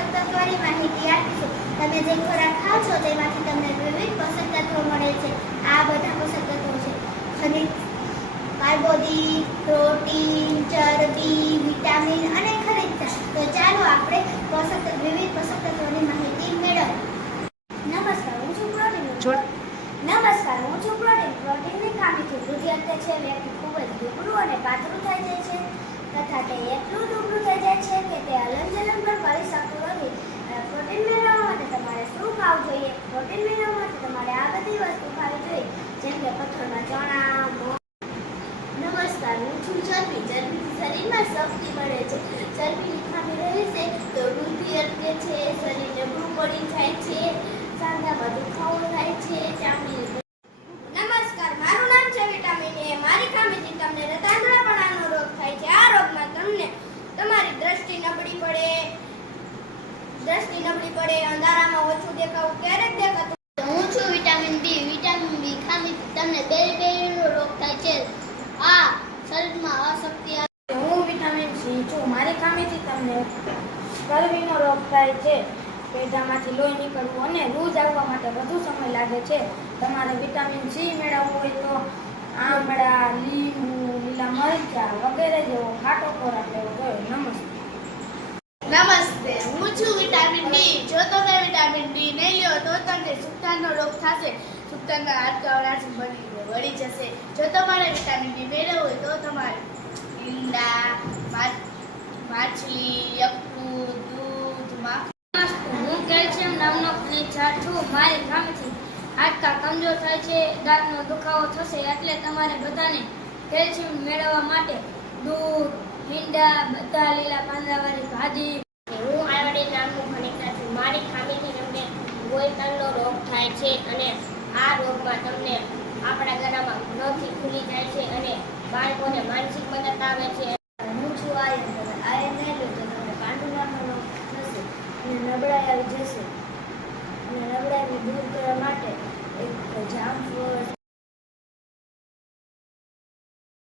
પોષક તત્વોની માહિતી આપીશું। તમે જે ખોરાક ખાઓ છો તેમાંથી તમને વિવિધ પોષક તત્વો મળે છે। આ બધા પોષક તત્વો છે ખનિજ, કાર્બોદિત, પ્રોટીન, ચરબી, વિટામિન અને ખનિજ। તો ચાલો આપણે વિવિધ પોષક તત્વોની માહિતી મેળવીએ। નમસ્કાર, હું છું પ્રોટીન। પ્રોટીનની ખામીથી વૃદ્ધિ અંતે છે વ્યક્તિ ખૂબ જ દુબળું અને પાતળું થઈ જાય છે તથા તે એટલું દુબળું થઈ જાય છે કે તે હલનચલન પણ કરી શકતું નથી। પ્રોટીન મેળવવા માટે તમારે શું ખાવું જોઈએ? પ્રોટીન મેળવવા માટે તમારે આ બધી વસ્તુ ખાવી જોઈએ, જેમ કે કઠોળના ચણા। નમસ્કાર, હું છું ચરબી। ચરબીથી શરીરમાં શક્તિ મળે છે। ચરબીની ખામી રહેશે તો વૃદ્ધિ અટકે છે, શરીર નબળું પડી જાય છે, સાંધામાં દુખાવો થાય છે, ચામડી। નમસ્કાર, મારું નામ છે વિટામિન એ। મારી ખામીથી તમને રતાંગણાપણાનો રોગ થાય છે। આ રોગમાં તમને તમારી દ્રષ્ટિ નબળી પડે, અંધારામાં ઓછું દેખાવું, ક્યારેક દેખાતું। હું છું વિટામિન બી। વિટામિન બી ખામીથી તમને બેરીબેરીનો રોગ થાય છે। આ શરીરમાં અશક્તિ આવે। હું વિટામિન સી છું। મારી ખામીથી તમને ચરબીનો રોગ થાય છે, પેઢામાંથી લોહી નીકળવું અને રૂઝ આવવા માટે વધુ સમય લાગે છે। તમારે વિટામિન સી મેળવવું હોય તો આમળા, લીંબુ, લીલા મરચાં વગેરે જેવો ખાટો ખોરાક લેવો જોઈએ। નમસ્તે, હું છું વિટામિન ડી। જો તમે વિટામિન ડી નહીં લો તો તમને સુક્તાનો રોગ થશે। સુક્તાના હાડકાં વળી જશે। જો તમારે વિટામિન ડી મેળવવું હોય તો તમારે ઈંડા, માછલી, યકૃત, દૂધ, માખણ। હું કેલ્શિયમ નામનો ખનિજ છું। મારી ખામીથી હાડકાં કમજોર થાય છે, દાંતનો દુખાવો થશે, એટલે તમારે બધાને કેલ્શિયમ મેળવવા માટે દૂધ, ઈંડા, બધા લીલા પાંદડાવાળી ભાજી। હું આયોડીન નામનું ખનિજ છું। મારી ખામીથી તમને ગોઈટરનો રોગ થાય છે અને આ રોગમાં તમને આપણા ગળામાં ગ્રંથિ ખુલી જાય છે અને બાળકોને માનસિક મદદ આવે છે। હું છું આયન। આયન નહીં લો તો તમને પાંડુલાનો રોગ થશે અને નબળાઈ આવી જશે। અને નબળાઈને દૂર કરવા માટે એક જામફળ